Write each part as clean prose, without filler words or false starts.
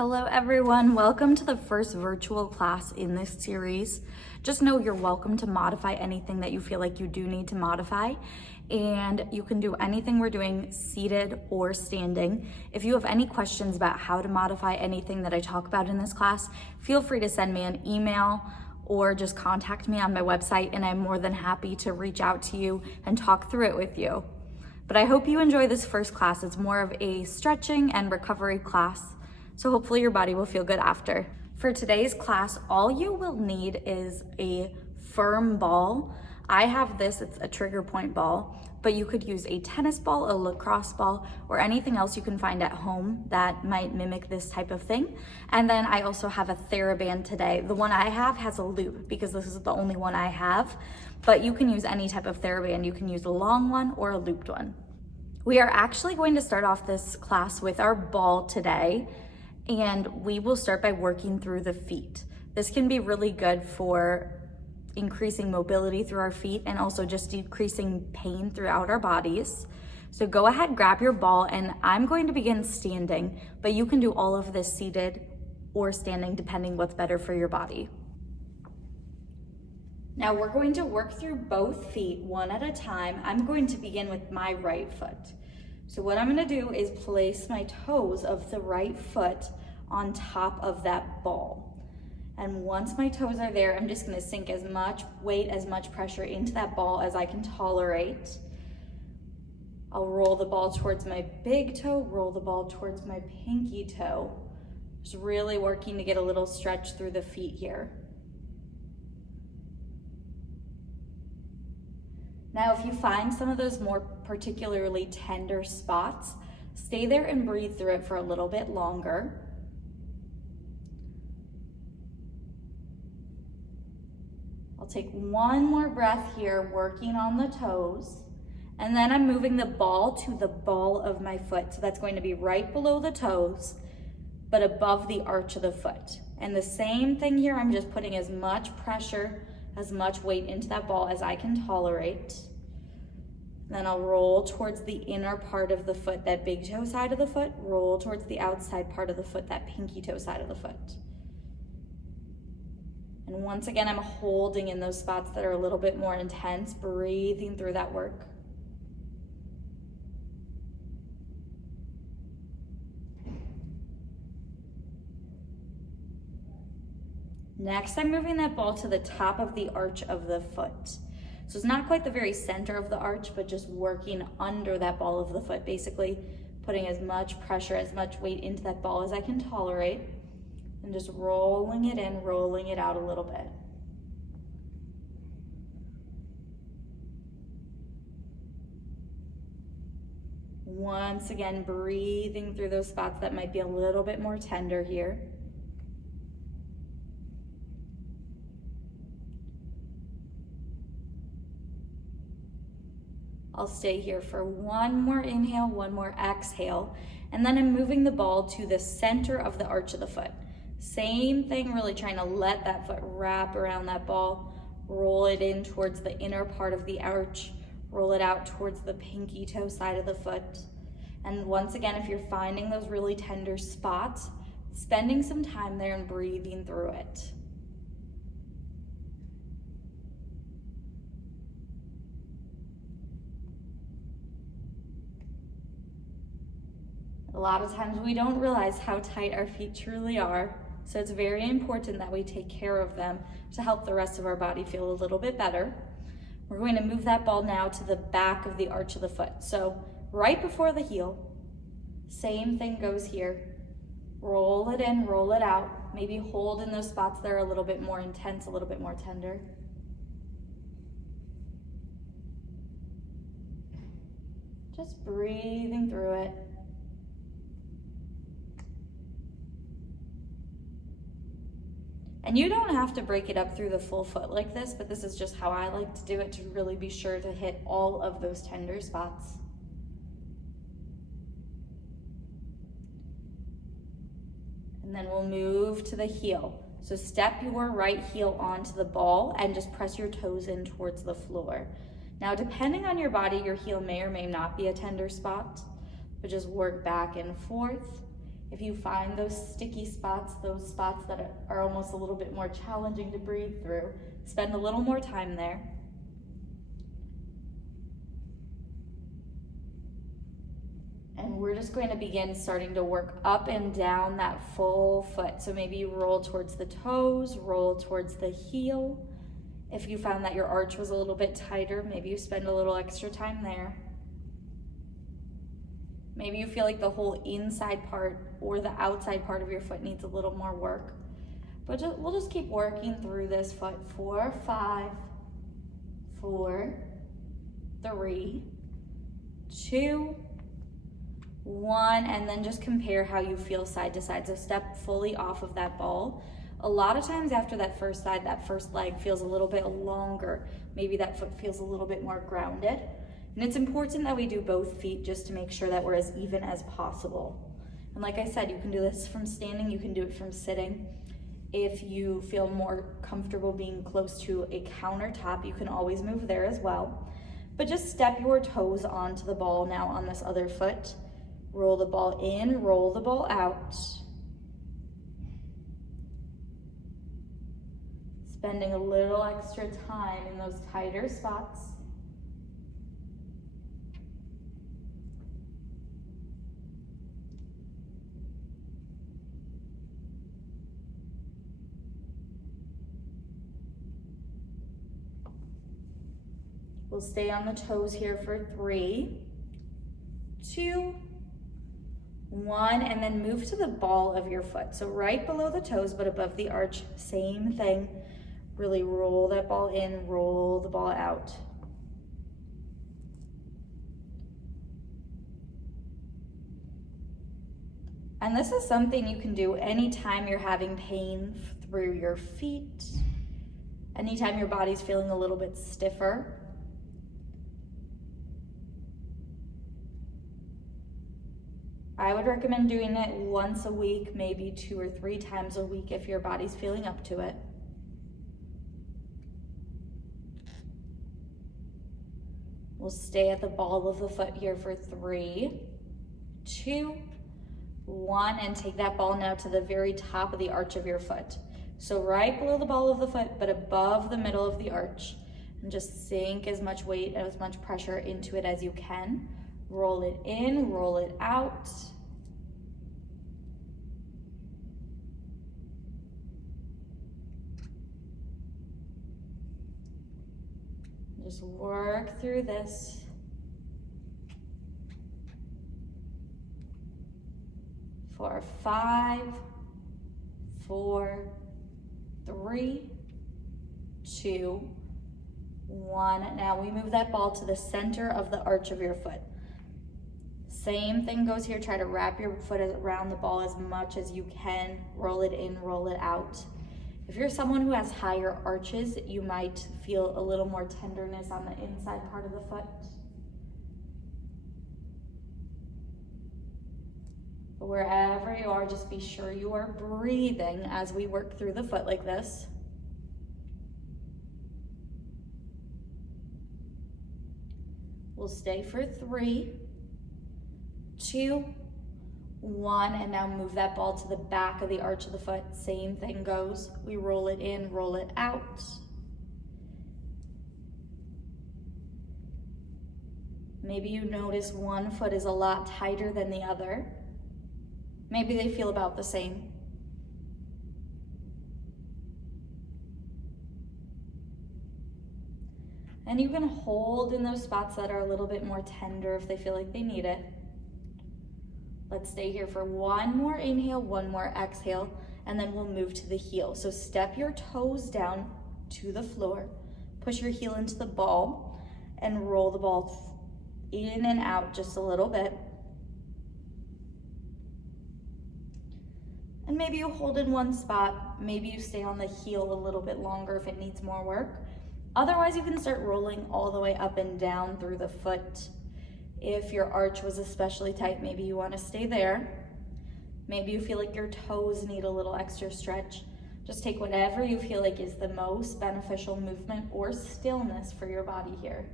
Hello everyone, welcome to the first virtual class in this series. Just know you're welcome to modify anything that you feel like you do need to modify, and you can do anything we're doing seated or standing. If you have any questions about how to modify anything that I talk about in this class, feel free to send me an email or just contact me on my website, and I'm more than happy to reach out to you and talk through it with you. But I hope you enjoy this first class. It's more of a stretching and recovery class, so hopefully your body will feel good after. For today's class, all you will need is a firm ball. I have this, it's a trigger point ball, but you could use a tennis ball, a lacrosse ball, or anything else you can find at home that might mimic this type of thing. And then I also have a Theraband today. The one I have has a loop because this is the only one I have, but you can use any type of Theraband. You can use a long one or a looped one. We are actually going to start off this class with our ball today, and we will start by working through the feet. This can be really good for increasing mobility through our feet and also just decreasing pain throughout our bodies. So go ahead, grab your ball, and I'm going to begin standing, but you can do all of this seated or standing depending what's better for your body. Now we're going to work through both feet one at a time. I'm going to begin with my right foot. So what I'm gonna do is place my toes of the right foot on top of that ball. And once my toes are there, I'm just gonna sink as much weight, as much pressure into that ball as I can tolerate. I'll roll the ball towards my big toe, roll the ball towards my pinky toe. Just really working to get a little stretch through the feet here. Now, if you find some of those more particularly tender spots, stay there and breathe through it for a little bit longer. I'll take one more breath here, working on the toes, and then I'm moving the ball to the ball of my foot. So that's going to be right below the toes, but above the arch of the foot. And the same thing here, I'm just putting as much pressure, as much weight into that ball as I can tolerate. Then I'll roll towards the inner part of the foot, that big toe side of the foot, roll towards the outside part of the foot, that pinky toe side of the foot. And once again, I'm holding in those spots that are a little bit more intense, breathing through that work. Next, I'm moving that ball to the top of the arch of the foot. So it's not quite the very center of the arch, but just working under that ball of the foot, basically putting as much pressure, as much weight into that ball as I can tolerate, and just rolling it in, rolling it out a little bit. Once again, breathing through those spots that might be a little bit more tender here. I'll stay here for one more inhale, one more exhale, and then I'm moving the ball to the center of the arch of the foot. Same thing, really trying to let that foot wrap around that ball, roll it in towards the inner part of the arch, roll it out towards the pinky toe side of the foot. And once again, if you're finding those really tender spots, spending some time there and breathing through it. A lot of times we don't realize how tight our feet truly are, so it's very important that we take care of them to help the rest of our body feel a little bit better. We're going to move that ball now to the back of the arch of the foot. So right before the heel, same thing goes here. Roll it in, roll it out. Maybe hold in those spots that are a little bit more intense, a little bit more tender. Just breathing through it. And you don't have to break it up through the full foot like this, but this is just how I like to do it, to really be sure to hit all of those tender spots. And then we'll move to the heel. So step your right heel onto the ball and just press your toes in towards the floor. Now, depending on your body, your heel may or may not be a tender spot, but just work back and forth. If you find those sticky spots, those spots that are almost a little bit more challenging to breathe through, spend a little more time there. And we're just going to begin starting to work up and down that full foot. So maybe you roll towards the toes, roll towards the heel. If you found that your arch was a little bit tighter, maybe you spend a little extra time there. Maybe you feel like the whole inside part or the outside part of your foot needs a little more work. But we'll just keep working through this foot. 4, 5, 4, 3, 2, 1, and then just compare how you feel side to side. So step fully off of that ball. A lot of times after that first side, that first leg feels a little bit longer. Maybe that foot feels a little bit more grounded. And it's important that we do both feet just to make sure that we're as even as possible. And like I said, you can do this from standing, you can do it from sitting. If you feel more comfortable being close to a countertop, you can always move there as well. But just step your toes onto the ball now on this other foot. Roll the ball in, roll the ball out. Spending a little extra time in those tighter spots. We'll stay on the toes here for 3, 2, 1, and then move to the ball of your foot. So right below the toes, but above the arch, same thing. Really roll that ball in, roll the ball out. And this is something you can do anytime you're having pain through your feet, anytime your body's feeling a little bit stiffer. I would recommend doing it once a week, maybe 2 or 3 times a week if your body's feeling up to it. We'll stay at the ball of the foot here for 3, 2, 1, and take that ball now to the very top of the arch of your foot. So right below the ball of the foot, but above the middle of the arch. And just sink as much weight and as much pressure into it as you can. Roll it in, roll it out. Just work through this. For 5, 4, 3, 2, 1. Now we move that ball to the center of the arch of your foot. Same thing goes here. Try to wrap your foot around the ball as much as you can. Roll it in, roll it out. If you're someone who has higher arches, you might feel a little more tenderness on the inside part of the foot. But wherever you are, just be sure you are breathing as we work through the foot like this. We'll stay for 3, 2, 1, and now move that ball to the back of the arch of the foot. Same thing goes. We roll it in, roll it out. Maybe you notice one foot is a lot tighter than the other. Maybe they feel about the same. And you can hold in those spots that are a little bit more tender if they feel like they need it. Let's stay here for 1 more inhale, 1 more exhale, and then we'll move to the heel. So step your toes down to the floor, push your heel into the ball, and roll the ball in and out just a little bit. And maybe you hold in one spot, maybe you stay on the heel a little bit longer if it needs more work. Otherwise, you can start rolling all the way up and down through the foot. If your arch was especially tight, maybe you want to stay there. Maybe you feel like your toes need a little extra stretch. Just take whatever you feel like is the most beneficial movement or stillness for your body here.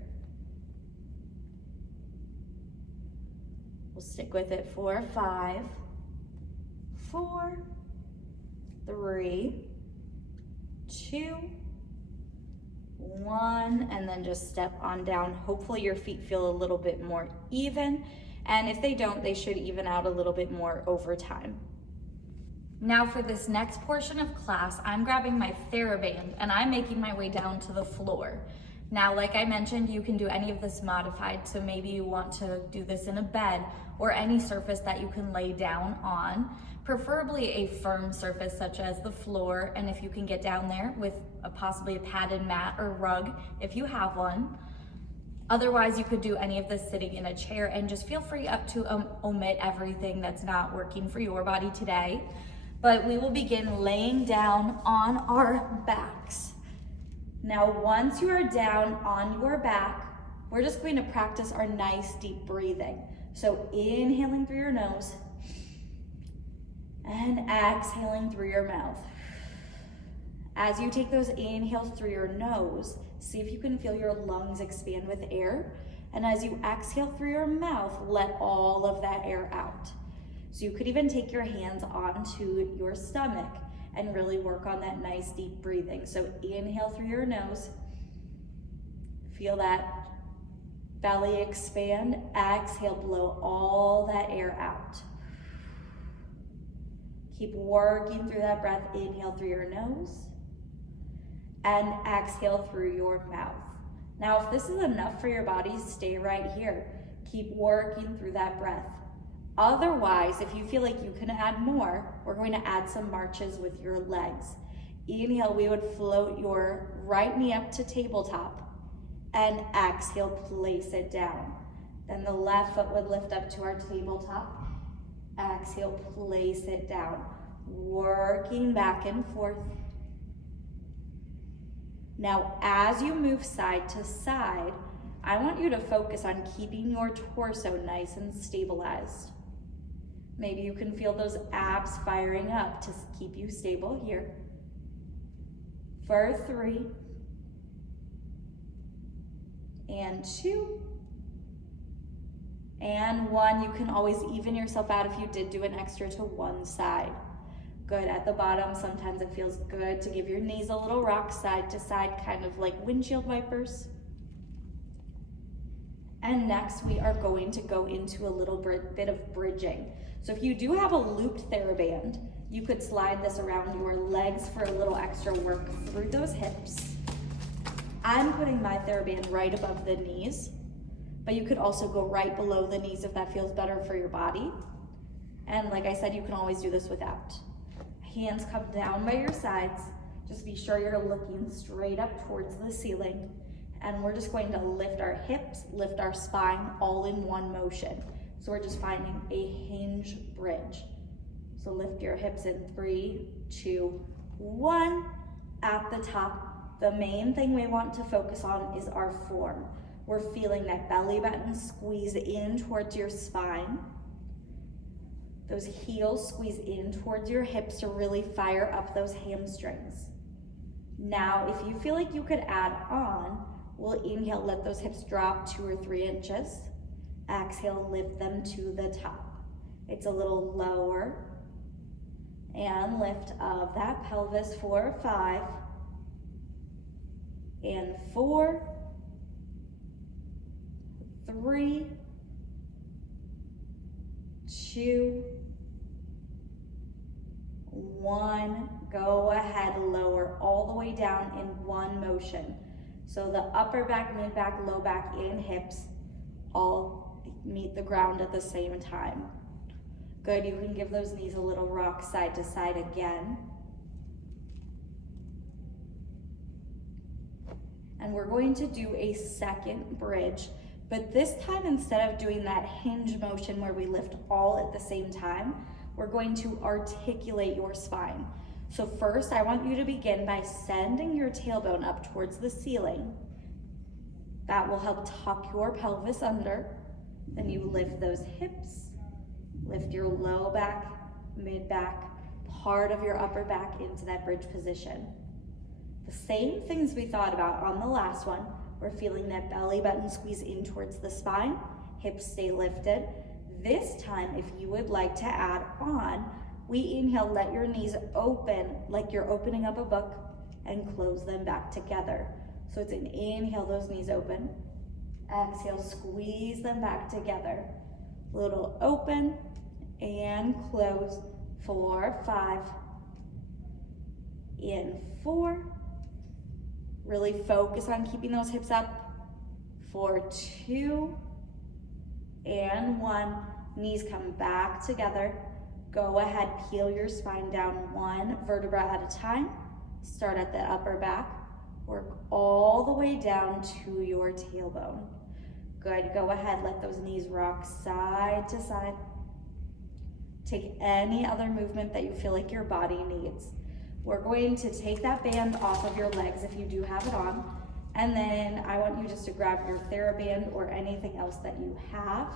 We'll stick with it for 5, 4, 3, 2, 1, and then just step on down. Hopefully your feet feel a little bit more even, and if they don't, they should even out a little bit more over time. Now for this next portion of class, I'm grabbing my Theraband and I'm making my way down to the floor. Now, like I mentioned, you can do any of this modified, so maybe you want to do this in a bed or any surface that you can lay down on, preferably a firm surface such as the floor, and if you can get down there with possibly a padded mat or rug if you have one. Otherwise, you could do any of this sitting in a chair, and just feel free up to omit everything that's not working for your body today. But we will begin laying down on our backs. Now, once you are down on your back, we're just going to practice our nice deep breathing. So inhaling through your nose and exhaling through your mouth. As you take those inhales through your nose, see if you can feel your lungs expand with air. And as you exhale through your mouth, let all of that air out. So you could even take your hands onto your stomach and really work on that nice deep breathing. So inhale through your nose. Feel that belly expand. Exhale, blow all that air out. Keep working through that breath. Inhale through your nose and exhale through your mouth. Now, if this is enough for your body, stay right here. Keep working through that breath. Otherwise, if you feel like you can add more, we're going to add some marches with your legs. Inhale, we would float your right knee up to tabletop, and exhale, place it down. Then the left foot would lift up to our tabletop. Exhale, place it down. Working back and forth. Now, as you move side to side, I want you to focus on keeping your torso nice and stabilized. Maybe you can feel those abs firing up to keep you stable here. For 3, and 2, and 1. You can always even yourself out if you did do an extra to one side. Good. At the bottom, sometimes it feels good to give your knees a little rock side to side, kind of like windshield wipers. And next, we are going to go into a little bit of bridging. So if you do have a looped Theraband, you could slide this around your legs for a little extra work through those hips. I'm putting my Theraband right above the knees, but you could also go right below the knees if that feels better for your body. And like I said, you can always do this without. Hands come down by your sides. Just be sure you're looking straight up towards the ceiling. And we're just going to lift our hips, lift our spine, all in one motion. So we're just finding a hinge bridge. So lift your hips in 3, 2, 1. At the top, the main thing we want to focus on is our form. We're feeling that belly button squeeze in towards your spine. Those heels squeeze in towards your hips to really fire up those hamstrings. Now, if you feel like you could add on, we'll inhale, let those hips drop 2 or 3 inches. Exhale, lift them to the top. It's a little lower. And lift of that pelvis for 5. And 4, 3, 2, 1. Go ahead, lower all the way down in one motion. So the upper back, mid back, low back, and hips all meet the ground at the same time. Good, you can give those knees a little rock side to side again. And we're going to do a second bridge, but this time instead of doing that hinge motion where we lift all at the same time, we're going to articulate your spine. So first, I want you to begin by sending your tailbone up towards the ceiling. That will help tuck your pelvis under. Then you lift those hips, lift your low back, mid back, part of your upper back into that bridge position. The same things we thought about on the last one. We're feeling that belly button squeeze in towards the spine, hips stay lifted. This time, if you would like to add on, We inhale, let your knees open like you're opening up a book, and close them back together. So it's an inhale, those knees open. Exhale, squeeze them back together. Little open and close. 4, 5. In 4. Really focus on keeping those hips up. 4, 2, and 1. Knees come back together. Go ahead, peel your spine down 1 vertebra at a time. Start at the upper back. Work all the way down to your tailbone. Good, go ahead, let those knees rock side to side. Take any other movement that you feel like your body needs. We're going to take that band off of your legs if you do have it on, and then I want you just to grab your Theraband or anything else that you have,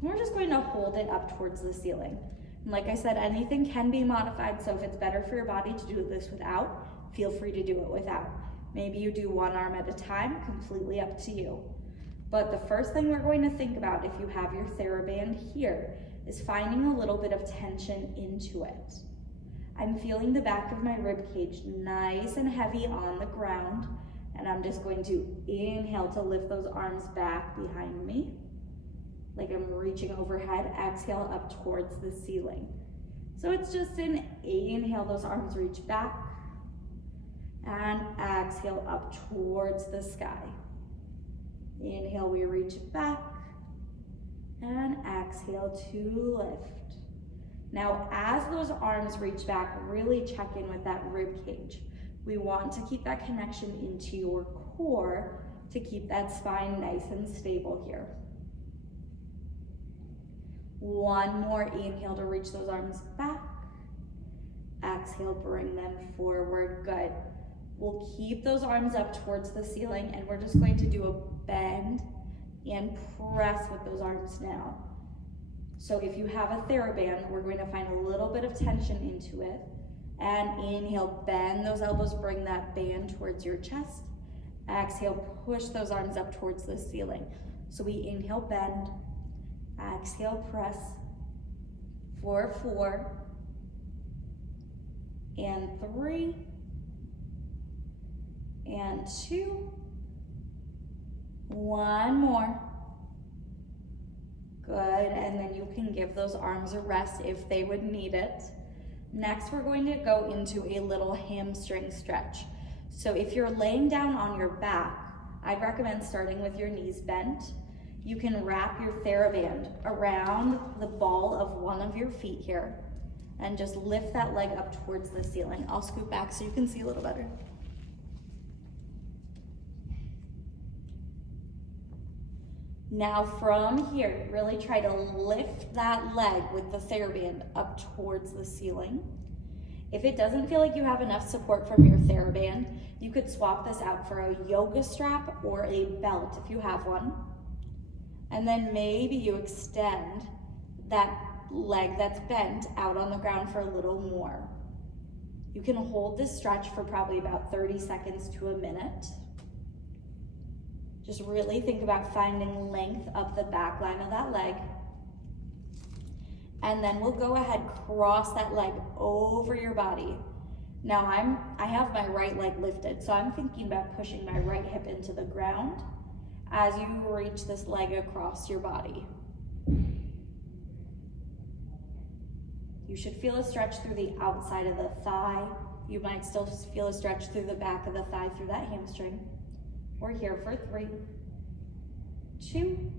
and we're just going to hold it up towards the ceiling. And like I said, anything can be modified, so if it's better for your body to do this without, feel free to do it without. Maybe you do one arm at a time, completely up to you. But the first thing we're going to think about, if you have your Theraband here, is finding a little bit of tension into it. I'm feeling the back of my rib cage nice and heavy on the ground, and I'm just going to inhale to lift those arms back behind me, like I'm reaching overhead. Exhale up towards the ceiling. So it's just an inhale, those arms reach back, and exhale up towards the sky. Inhale, we reach back, and exhale to lift. Now, as those arms reach back, really check in with that rib cage. We want to keep that connection into your core to keep that spine nice and stable here. One more inhale to reach those arms back. Exhale, bring them forward. Good. We'll keep those arms up towards the ceiling, and we're just going to do a bend and press with those arms now. So if you have a Theraband, we're going to find a little bit of tension into it. And inhale, bend those elbows, bring that band towards your chest. Exhale, push those arms up towards the ceiling. So we inhale, bend. Exhale, press. 4, 4. And 3. And 2. One more. Good, and then you can give those arms a rest if they would need it. Next, we're going to go into a little hamstring stretch. So if you're laying down on your back, I'd recommend starting with your knees bent. You can wrap your Theraband around the ball of one of your feet here and just lift that leg up towards the ceiling. I'll scoot back so you can see a little better. Now from here, really try to lift that leg with the Theraband up towards the ceiling. If it doesn't feel like you have enough support from your Theraband, you could swap this out for a yoga strap or a belt if you have one. And then maybe you extend that leg that's bent out on the ground for a little more. You can hold this stretch for probably about 30 seconds to a minute. Just really think about finding length up the back line of that leg. And then we'll go ahead, cross that leg over your body. Now I have my right leg lifted, so I'm thinking about pushing my right hip into the ground as you reach this leg across your body. You should feel a stretch through the outside of the thigh. You might still feel a stretch through the back of the thigh, through that hamstring. We're here for 3, 2,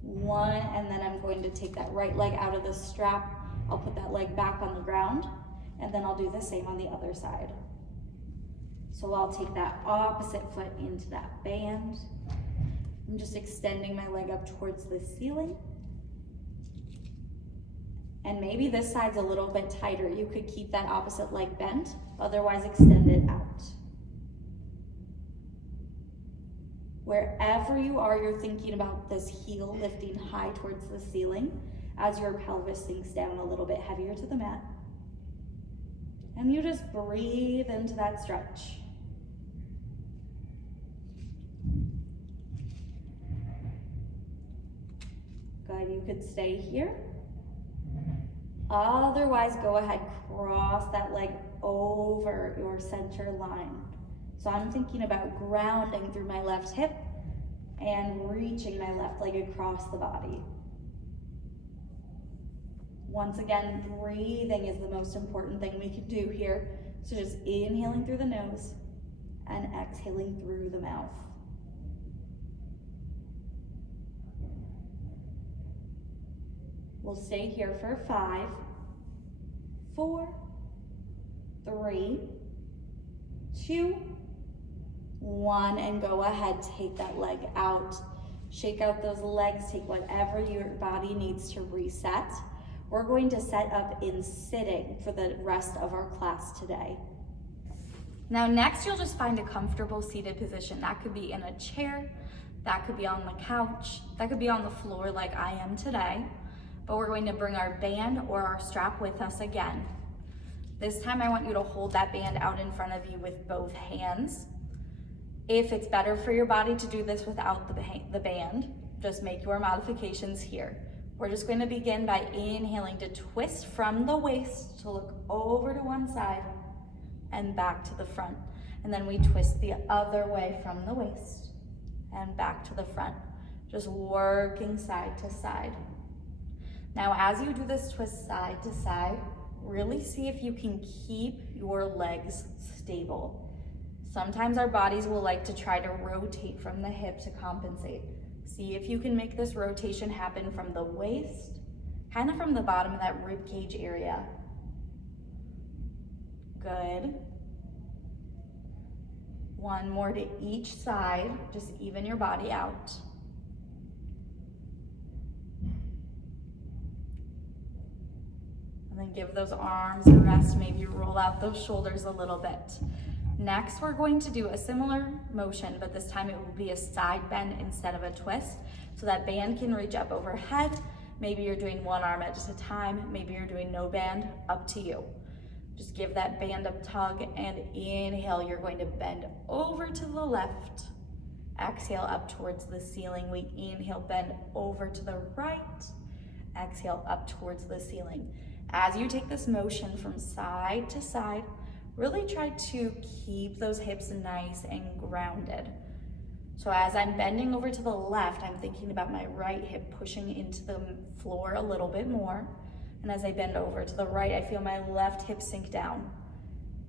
1, and then I'm going to take that right leg out of the strap. I'll put that leg back on the ground, and then I'll do the same on the other side. So I'll take that opposite foot into that band. I'm just extending my leg up towards the ceiling. And maybe this side's a little bit tighter. You could keep that opposite leg bent, otherwise extend it out. Wherever you are, you're thinking about this heel lifting high towards the ceiling as your pelvis sinks down a little bit heavier to the mat. And you just breathe into that stretch. Good, you could stay here. Otherwise, go ahead, cross that leg over your center line. So I'm thinking about grounding through my left hip and reaching my left leg across the body. Once again, breathing is the most important thing we can do here. So just inhaling through the nose and exhaling through the mouth. We'll stay here for 5, 4, 3, 2, 1, and go ahead, take that leg out. Shake out those legs, take whatever your body needs to reset. We're going to set up in sitting for the rest of our class today. Now next, you'll just find a comfortable seated position. That could be in a chair, that could be on the couch, that could be on the floor like I am today. But we're going to bring our band or our strap with us again. This time I want you to hold that band out in front of you with both hands. If it's better for your body to do this without the band, just make your modifications here. We're just going to begin by inhaling to twist from the waist to look over to one side and back to the front. And then we twist the other way from the waist and back to the front, just working side to side. Now, as you do this twist side to side, really see if you can keep your legs stable. Sometimes our bodies will like to try to rotate from the hip to compensate. See if you can make this rotation happen from the waist, kind of from the bottom of that rib cage area. Good. One more to each side, just even your body out. And then give those arms a rest, maybe roll out those shoulders a little bit. Next, we're going to do a similar motion, but this time it will be a side bend instead of a twist. So that band can reach up overhead. Maybe you're doing one arm at a time. Maybe you're doing no band, up to you. Just give that band a tug and inhale. You're going to bend over to the left. Exhale up towards the ceiling. We inhale, bend over to the right. Exhale up towards the ceiling. As you take this motion from side to side, really try to keep those hips nice and grounded. So as I'm bending over to the left, I'm thinking about my right hip pushing into the floor a little bit more. And as I bend over to the right, I feel my left hip sink down.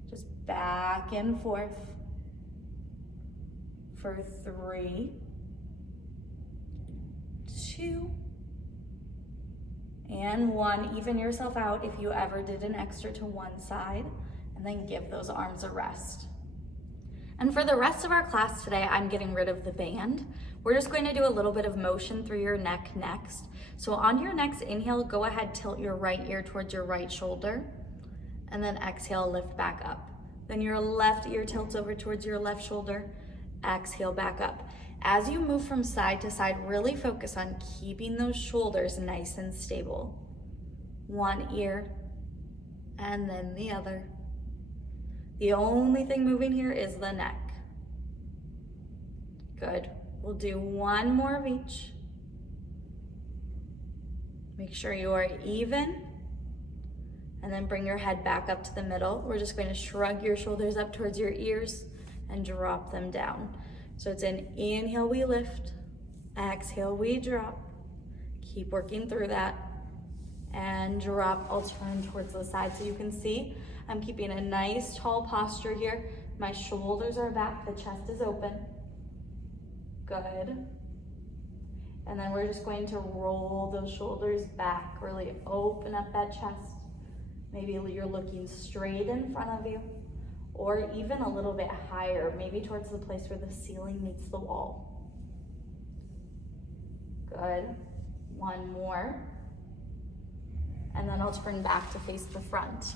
Just back and forth for 3, 2, and 1. Even yourself out if you ever did an extra to one side. And then give those arms a rest. And for the rest of our class today, I'm getting rid of the band. We're just going to do a little bit of motion through your neck next. So on your next inhale, go ahead, tilt your right ear towards your right shoulder, and then exhale, lift back up. Then your left ear tilts over towards your left shoulder, exhale back up. As you move from side to side, really focus on keeping those shoulders nice and stable. One ear, and then the other. The only thing moving here is the neck. Good. We'll do one more of each. Make sure you are even. And then bring your head back up to the middle. We're just going to shrug your shoulders up towards your ears and drop them down. So it's an inhale, we lift. Exhale, we drop. Keep working through that. And drop. I'll turn towards the side so you can see. I'm keeping a nice tall posture here. My shoulders are back, the chest is open. Good. And then we're just going to roll those shoulders back, really open up that chest. Maybe you're looking straight in front of you, or even a little bit higher, maybe towards the place where the ceiling meets the wall. Good. One more. And then I'll turn back to face the front.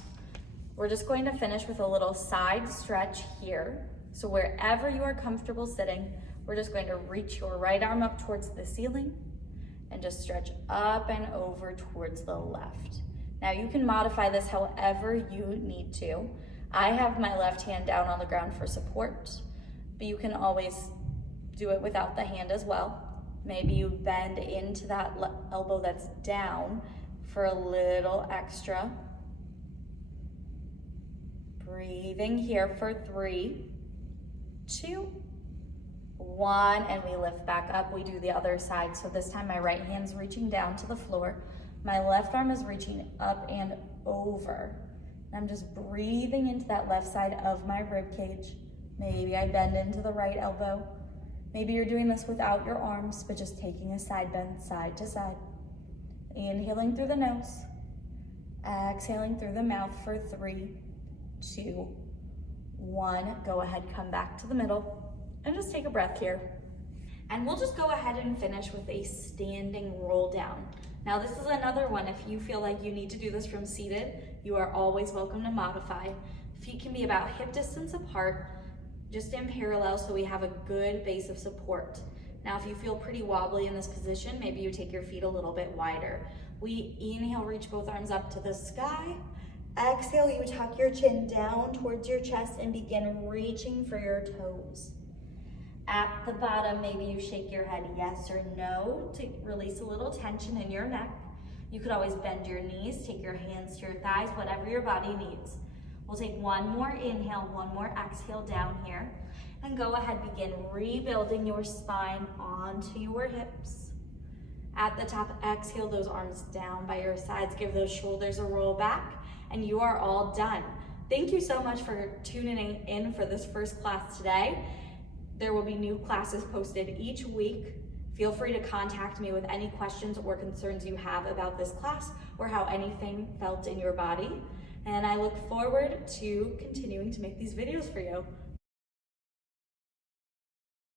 We're just going to finish with a little side stretch here. So wherever you are comfortable sitting, we're just going to reach your right arm up towards the ceiling and just stretch up and over towards the left. Now you can modify this however you need to. I have my left hand down on the ground for support, but you can always do it without the hand as well. Maybe you bend into that elbow that's down for a little extra. Breathing here for 3, 2, 1, and we lift back up. We do the other side. So this time my right hand's reaching down to the floor. My left arm is reaching up and over. And I'm just breathing into that left side of my rib cage. Maybe I bend into the right elbow. Maybe you're doing this without your arms, but just taking a side bend, side to side. Inhaling through the nose. Exhaling through the mouth for 3, 2, 1. Go ahead, come back to the middle. And just take a breath here. And we'll just go ahead and finish with a standing roll down. Now this is another one. If you feel like you need to do this from seated, you are always welcome to modify. Feet can be about hip distance apart, just in parallel, so we have a good base of support. Now if you feel pretty wobbly in this position, maybe you take your feet a little bit wider. We inhale, reach both arms up to the sky. Exhale, you tuck your chin down towards your chest and begin reaching for your toes. At the bottom, maybe you shake your head yes or no to release a little tension in your neck. You could always bend your knees, take your hands to your thighs, whatever your body needs. We'll take one more inhale, one more exhale down here, and go ahead, begin rebuilding your spine onto your hips. At the top, exhale those arms down by your sides, give those shoulders a roll back, and you are all done. Thank you so much for tuning in for this first class today. There will be new classes posted each week. Feel free to contact me with any questions or concerns you have about this class or how anything felt in your body. And I look forward to continuing to make these videos for you.